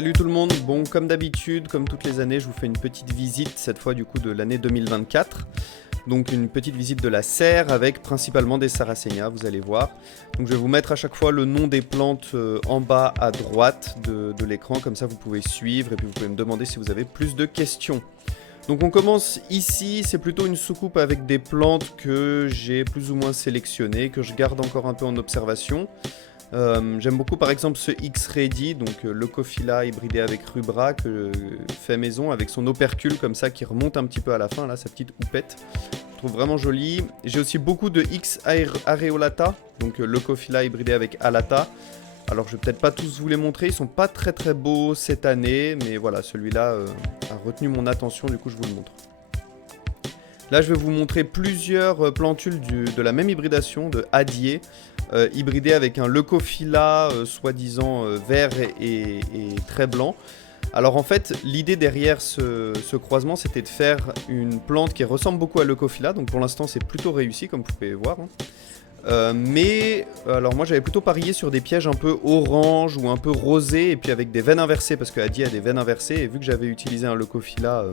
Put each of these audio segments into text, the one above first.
Salut tout le monde, bon comme d'habitude, comme toutes les années, je vous fais une petite visite, cette fois du coup de l'année 2024. Donc une petite visite de la serre avec principalement des Sarracenia, vous allez voir. Donc je vais vous mettre à chaque fois le nom des plantes en bas à droite de l'écran, comme ça vous pouvez suivre et puis vous pouvez me demander si vous avez plus de questions. Donc on commence ici, c'est plutôt une soucoupe avec des plantes que j'ai plus ou moins sélectionnées, que je garde encore un peu en observation. J'aime beaucoup par exemple ce X-Ready, donc Leucophila hybridé avec Rubra, que fait maison avec son opercule comme ça qui remonte un petit peu à la fin, là, sa petite houppette. Je trouve vraiment joli. J'ai aussi beaucoup de X Areolata, donc Leucophila hybridé avec Alata. Alors je vais peut-être pas tous vous les montrer, ils sont pas très très beaux cette année, mais voilà, celui-là a retenu mon attention, du coup je vous le montre. Là je vais vous montrer plusieurs plantules de la même hybridation, de Adier, hybridé avec un Leucophila soi-disant vert et très blanc. Alors en fait, l'idée derrière ce croisement, c'était de faire une plante qui ressemble beaucoup à Leucophila, donc pour l'instant c'est plutôt réussi comme vous pouvez voir. Mais alors moi j'avais plutôt parié sur des pièges un peu orange ou un peu rosé et puis avec des veines inversées parce que Adier a des veines inversées et vu que j'avais utilisé un Leucophila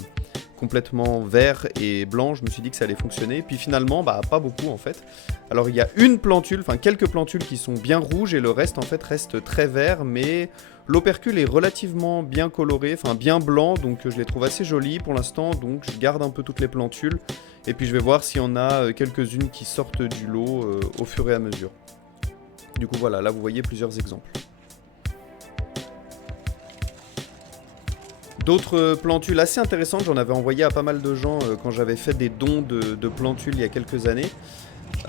complètement vert et blanc, je me suis dit que ça allait fonctionner. Puis finalement, bah pas beaucoup en fait. Alors il y a une plantule, enfin quelques plantules qui sont bien rouges et le reste en fait reste très vert, mais l'opercule est relativement bien coloré, enfin bien blanc, donc je les trouve assez jolies pour l'instant, donc je garde un peu toutes les plantules. Et puis je vais voir s'il y en a quelques-unes qui sortent du lot au fur et à mesure. Du coup voilà, là vous voyez plusieurs exemples. D'autres plantules assez intéressantes, j'en avais envoyé à pas mal de gens quand j'avais fait des dons de plantules il y a quelques années.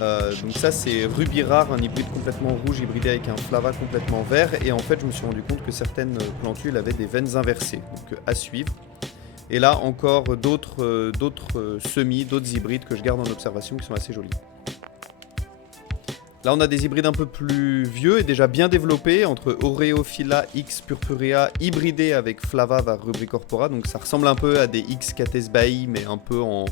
Donc ça c'est Ruby Rare, un hybride complètement rouge hybridé avec un Flava complètement vert. Et en fait je me suis rendu compte que certaines plantules avaient des veines inversées, donc à suivre. Et là encore d'autres semis, d'autres hybrides que je garde en observation qui sont assez jolis. Là on a des hybrides un peu plus vieux et déjà bien développés entre Oreophila X Purpurea hybridé avec Flava var rubricorpora. Donc ça ressemble un peu à des X Catesbai mais un peu en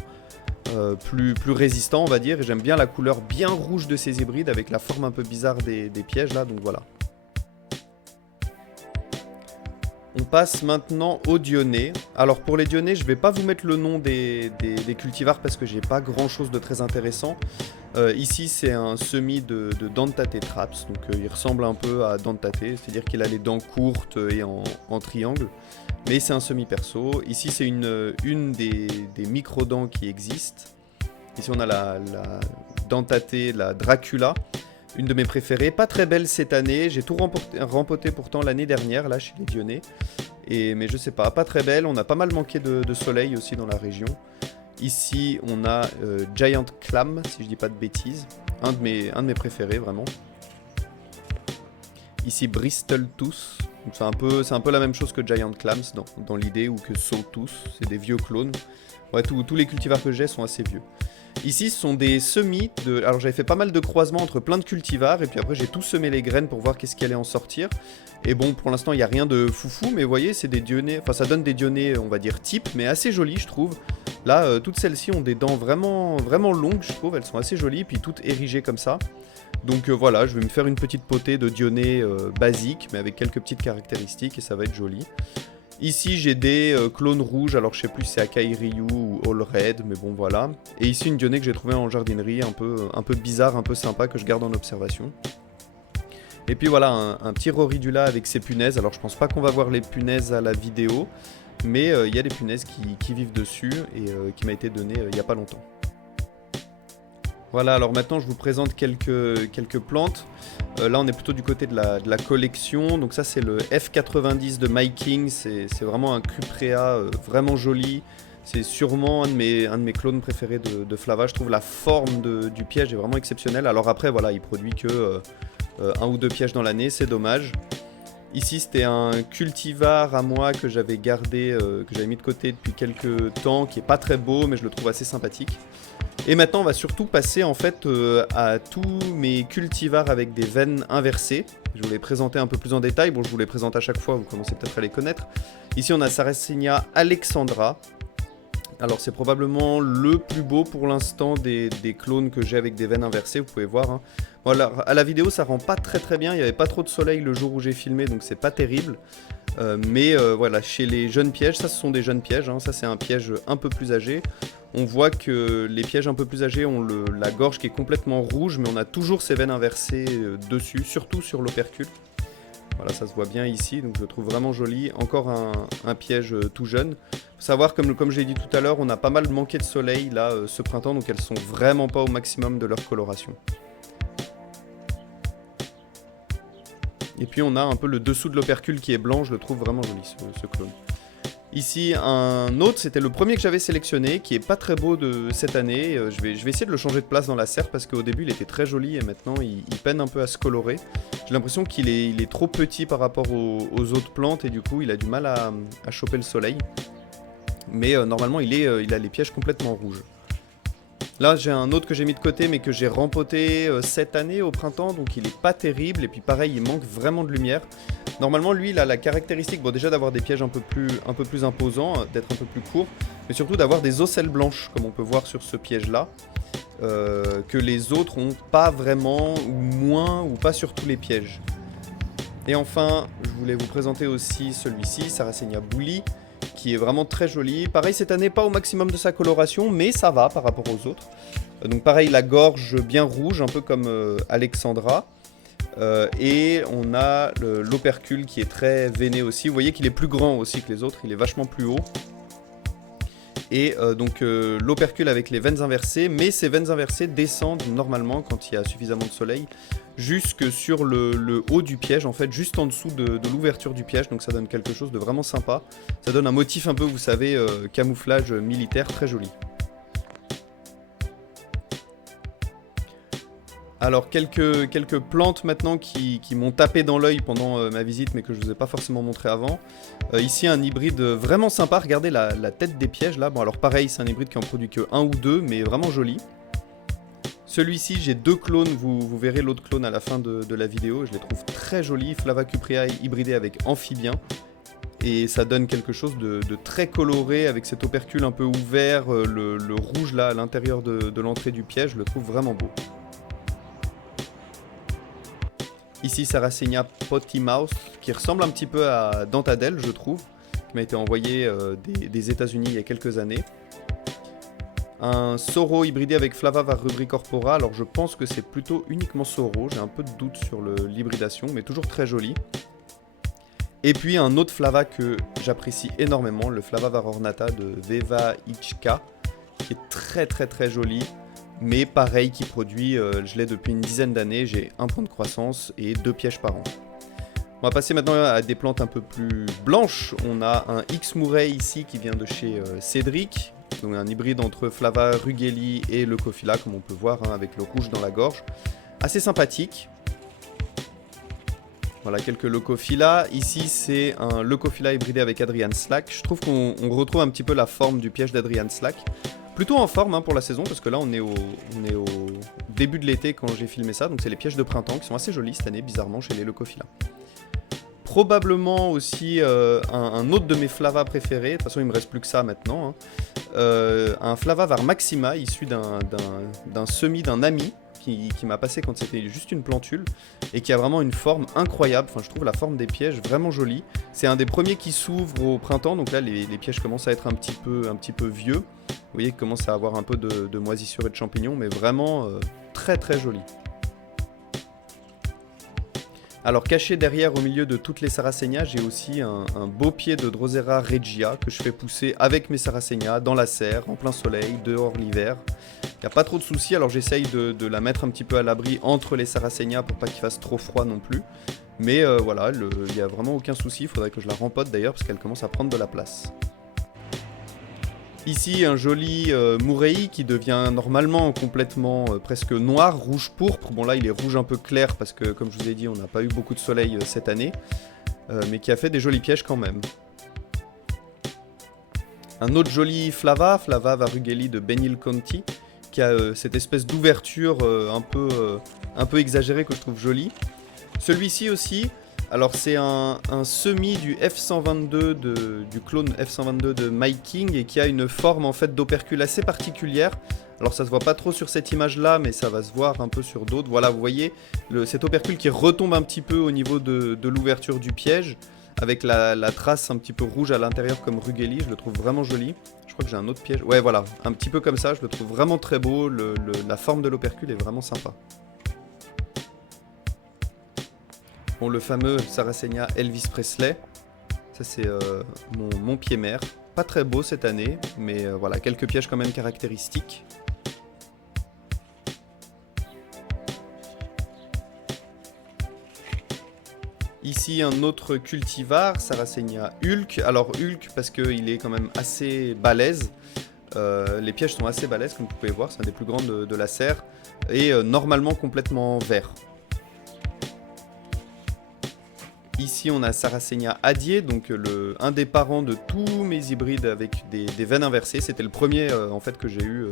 plus résistant on va dire. Et j'aime bien la couleur bien rouge de ces hybrides avec la forme un peu bizarre des pièges là, donc voilà. On passe maintenant aux Dionnées. Alors pour les Dionnées, je ne vais pas vous mettre le nom des cultivars parce que j'ai pas grand chose de très intéressant. Ici c'est un semis de Dentate Traps, donc il ressemble un peu à Dentate, c'est-à-dire qu'il a les dents courtes et en triangle. Mais c'est un semis perso. Ici c'est une des micro-dents qui existent. Ici on a la Dentate, la Dracula. Une de mes préférées, pas très belle cette année, j'ai tout rempoté pourtant l'année dernière, là chez les Dionnées. Mais je sais pas très belle, on a pas mal manqué de soleil aussi dans la région. Ici on a Giant Clam, si je dis pas de bêtises, un de mes préférés vraiment. Ici Bristol Tooth, c'est un peu la même chose que Giant Clams dans l'idée, ou que Sawtooth, c'est des vieux clones. Ouais, tous les cultivars que j'ai sont assez vieux. Ici, ce sont des semis de... Alors j'avais fait pas mal de croisements entre plein de cultivars, et puis après j'ai tout semé les graines pour voir qu'est-ce qui allait en sortir. Et bon, pour l'instant, il n'y a rien de foufou, mais vous voyez, c'est des Dionnées... Enfin, ça donne des Dionnées, on va dire, type, mais assez jolies, je trouve. Là, toutes celles-ci ont des dents vraiment longues, je trouve. Elles sont assez jolies, puis toutes érigées comme ça. Donc voilà, je vais me faire une petite potée de Dionnées basiques, mais avec quelques petites caractéristiques, et ça va être joli. Ici j'ai des clones rouges, alors je sais plus si c'est Akai Ryu ou All Red, mais bon voilà. Et ici une Dionée que j'ai trouvée en jardinerie, un peu bizarre, un peu sympa, que je garde en observation. Et puis voilà, un petit Roridula avec ses punaises. Alors je pense pas qu'on va voir les punaises à la vidéo, mais il y a des punaises qui vivent dessus et qui m'a été donné il y a pas longtemps. Voilà, alors maintenant je vous présente quelques plantes. Là on est plutôt du côté de la collection. Donc ça c'est le F90 de My King. C'est vraiment un Cuprea vraiment joli. C'est sûrement un de mes clones préférés de Flava. Je trouve la forme du piège est vraiment exceptionnelle. Alors après voilà, il produit que un ou deux pièges dans l'année, c'est dommage. Ici c'était un cultivar à moi que j'avais gardé, que j'avais mis de côté depuis quelques temps, qui est pas très beau mais je le trouve assez sympathique. Et maintenant on va surtout passer en fait à tous mes cultivars avec des veines inversées. Je vous les présenter un peu plus en détail, bon je vous les présente à chaque fois, vous commencez peut-être à les connaître. Ici on a Sarracenia Alexandra, Alors c'est probablement le plus beau pour l'instant des clones que j'ai avec des veines inversées, vous pouvez voir. Hein. Voilà, à la vidéo ça rend pas très bien, il n'y avait pas trop de soleil le jour où j'ai filmé donc c'est pas terrible. Mais voilà, chez les jeunes pièges, ça ce sont des jeunes pièges, hein. Ça c'est un piège un peu plus âgé. On voit que les pièges un peu plus âgés ont la gorge qui est complètement rouge, mais on a toujours ces veines inversées dessus, surtout sur l'opercule. Voilà, ça se voit bien ici, donc je le trouve vraiment joli. Encore un piège tout jeune. Faut savoir, comme je l'ai dit tout à l'heure, on a pas mal manqué de soleil là ce printemps, donc elles sont vraiment pas au maximum de leur coloration. Et puis on a un peu le dessous de l'opercule qui est blanc, je le trouve vraiment joli ce clone. Ici un autre, c'était le premier que j'avais sélectionné, qui est pas très beau de cette année. Je vais essayer de le changer de place dans la serre parce qu'au début il était très joli et maintenant il peine un peu à se colorer. J'ai l'impression qu'il est trop petit par rapport aux autres plantes et du coup il a du mal à choper le soleil. Mais normalement il a les pièges complètement rouges. Là j'ai un autre que j'ai mis de côté mais que j'ai rempoté cette année au printemps, donc il est pas terrible et puis pareil il manque vraiment de lumière. Normalement lui il a la caractéristique, bon déjà d'avoir des pièges un peu plus imposants, d'être un peu plus court, mais surtout d'avoir des ocelles blanches comme on peut voir sur ce piège là, que les autres ont pas vraiment, ou moins, ou pas sur tous les pièges. Et enfin je voulais vous présenter aussi celui-ci, Sarracenia bulli, qui est vraiment très joli. Pareil cette année pas au maximum de sa coloration mais ça va par rapport aux autres. Donc pareil la gorge bien rouge un peu comme Alexandra. Et on a l'opercule qui est très veiné aussi. Vous voyez qu'il est plus grand aussi que les autres, il est vachement plus haut. Et donc l'opercule avec les veines inversées, mais ces veines inversées descendent normalement quand il y a suffisamment de soleil jusque sur le haut du piège, en fait juste en dessous de l'ouverture du piège, donc ça donne quelque chose de vraiment sympa. Ça donne un motif un peu, vous savez, camouflage militaire très joli. Alors quelques plantes maintenant qui m'ont tapé dans l'œil pendant ma visite mais que je ne vous ai pas forcément montré avant. Ici un hybride vraiment sympa, regardez la tête des pièges là. Bon alors pareil c'est un hybride qui en produit que un ou deux mais vraiment joli. Celui-ci j'ai deux clones, vous verrez l'autre clone à la fin de la vidéo, je les trouve très jolis. Flavacuprea hybridé avec amphibien. Et ça donne quelque chose de très coloré avec cet opercule un peu ouvert, le rouge là à l'intérieur de l'entrée du piège, je le trouve vraiment beau. Ici Sarracenia pottymouth qui ressemble un petit peu à Dentadelle je trouve, qui m'a été envoyé des États-Unis il y a quelques années. Un Soro hybridé avec Flavavar rubricorpora, alors je pense que c'est plutôt uniquement Soro, j'ai un peu de doute sur l'hybridation mais toujours très joli. Et puis un autre Flava que j'apprécie énormément, le Flavavar ornata de Veva Ichka, qui est très joli. Mais pareil qui produit, je l'ai depuis une dizaine d'années, j'ai un point de croissance et 2 pièges par an. On va passer maintenant à des plantes un peu plus blanches. On a un X Murray ici qui vient de chez Cédric, donc un hybride entre Flava Rugeli et Leucophila comme on peut voir hein, avec le rouge dans la gorge. Assez sympathique. Voilà quelques Leucophila. Ici c'est un Leucophila hybridé avec Adrian Slack. Je trouve qu'on retrouve un petit peu la forme du piège d'Adrian Slack. Plutôt en forme hein, pour la saison parce que là on est au début de l'été quand j'ai filmé ça, donc c'est les pièges de printemps qui sont assez jolis cette année bizarrement chez les Leucophila. Probablement aussi un autre de mes Flava préférés, de toute façon il me reste plus que ça maintenant, hein. Un Flavavar maxima issu d'un semis d'un ami qui m'a passé quand c'était juste une plantule et qui a vraiment une forme incroyable, enfin je trouve la forme des pièges vraiment jolie. C'est un des premiers qui s'ouvre au printemps, donc là les pièges commencent à être un petit peu vieux. Vous voyez qu'il commence à avoir un peu de moisissure et de champignons, mais vraiment très joli. Alors caché derrière au milieu de toutes les Sarracenia, j'ai aussi un beau pied de Drosera regia que je fais pousser avec mes Sarracenia dans la serre, en plein soleil, dehors l'hiver. Il n'y a pas trop de soucis, alors j'essaye de la mettre un petit peu à l'abri entre les Sarracenia pour pas qu'il fasse trop froid non plus. Mais voilà, il n'y a vraiment aucun souci, il faudrait que je la rempote d'ailleurs parce qu'elle commence à prendre de la place. Ici un joli Murray qui devient normalement complètement presque noir, rouge pourpre. Bon là il est rouge un peu clair parce que comme je vous ai dit on n'a pas eu beaucoup de soleil cette année. Mais qui a fait des jolis pièges quand même. Un autre joli Flava Varugeli de Benil Conti, qui a cette espèce d'ouverture un peu exagérée que je trouve jolie. Celui-ci aussi, Alors c'est un semi du F122 du clone F122 de Myking et qui a une forme en fait d'opercule assez particulière. Alors ça se voit pas trop sur cette image là, mais ça va se voir un peu sur d'autres. Voilà, vous voyez cet opercule qui retombe un petit peu au niveau de l'ouverture du piège, avec la trace un petit peu rouge à l'intérieur comme Rugeli. Je le trouve vraiment joli. Je crois que j'ai un autre piège. Ouais, voilà, un petit peu comme ça. Je le trouve vraiment très beau. La forme de l'opercule est vraiment sympa. Bon, le fameux Sarracenia Elvis Presley. Ça, c'est mon pied mère. Pas très beau cette année, mais voilà, quelques pièges quand même caractéristiques. Ici, un autre cultivar, Sarracenia Hulk. Alors, Hulk, parce qu'il est quand même assez balèze. Les pièges sont assez balèzes, comme vous pouvez voir. C'est un des plus grands de la serre. Et normalement complètement vert. Ici, on a Sarracenia Adier, donc un des parents de tous mes hybrides avec des veines inversées. C'était le premier en fait que j'ai eu.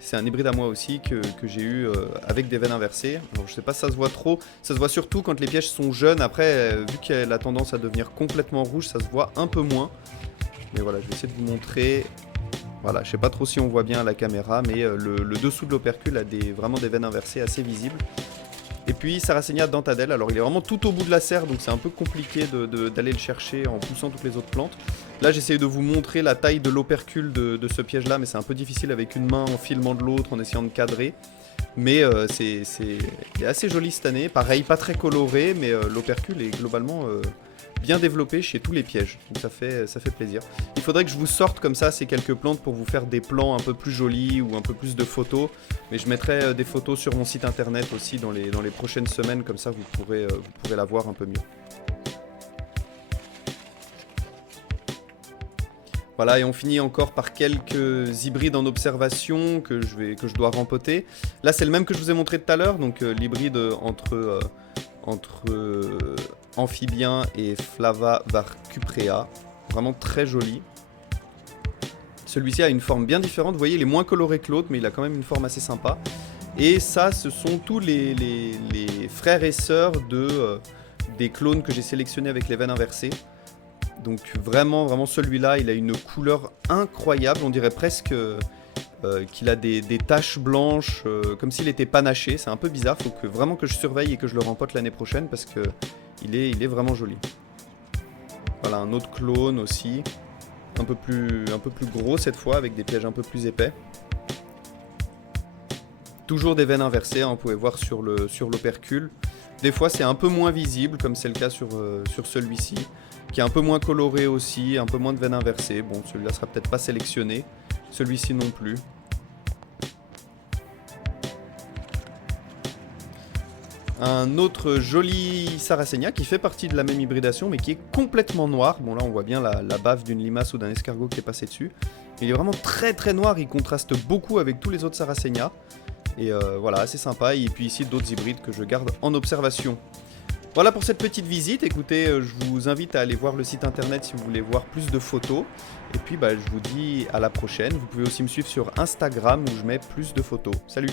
C'est un hybride à moi aussi que j'ai eu avec des veines inversées. Alors, je sais pas si ça se voit trop. Ça se voit surtout quand les pièges sont jeunes. Après, vu qu'elle a tendance à devenir complètement rouge, ça se voit un peu moins. Mais voilà, je vais essayer de vous montrer. Voilà, je sais pas trop si on voit bien à la caméra, mais le dessous de l'opercule a vraiment des veines inversées assez visibles. Et puis Sarracenia Dentadelle, alors il est vraiment tout au bout de la serre, donc c'est un peu compliqué d'aller le chercher en poussant toutes les autres plantes. Là j'essaye de vous montrer la taille de l'opercule de ce piège là, mais c'est un peu difficile avec une main en filement de l'autre, en essayant de cadrer. Mais il est assez joli cette année, pareil pas très coloré, mais l'opercule est globalement bien développé chez tous les pièges, donc ça fait plaisir. Il faudrait que je vous sorte comme ça ces quelques plantes pour vous faire des plans un peu plus jolis ou un peu plus de photos, mais je mettrai des photos sur mon site internet aussi dans les prochaines semaines, comme ça vous pourrez la voir un peu mieux. Voilà, et on finit encore par quelques hybrides en observation que je dois rempoter. Là c'est le même que je vous ai montré tout à l'heure, donc l'hybride entre Amphibien et Flava Varcuprea, vraiment très joli. Celui-ci a une forme bien différente, vous voyez il est moins coloré que l'autre, mais il a quand même une forme assez sympa. Et ça, ce sont tous les frères et sœurs des clones que j'ai sélectionnés avec les veines inversées. Donc vraiment celui-là, il a une couleur incroyable, on dirait presque qu'il a des taches blanches, comme s'il était panaché. C'est un peu bizarre, il faut vraiment que je surveille et que je le rempote l'année prochaine parce que il est vraiment joli. Voilà, un autre clone aussi, un peu plus gros cette fois, avec des pièges un peu plus épais. Toujours des veines inversées, hein, vous pouvez voir sur l'opercule. Des fois c'est un peu moins visible, comme c'est le cas sur celui-ci, qui est un peu moins coloré aussi, un peu moins de veines inversées. Bon, celui-là sera peut-être pas sélectionné, celui-ci non plus. Un autre joli Sarracenia qui fait partie de la même hybridation mais qui est complètement noir. Bon là on voit bien la bave d'une limace ou d'un escargot qui est passé dessus. Il est vraiment très noir, il contraste beaucoup avec tous les autres Sarracenia. Et voilà, assez sympa. Et puis ici d'autres hybrides que je garde en observation. Voilà pour cette petite visite. Écoutez, je vous invite à aller voir le site internet si vous voulez voir plus de photos. Et puis je vous dis à la prochaine. Vous pouvez aussi me suivre sur Instagram où je mets plus de photos. Salut!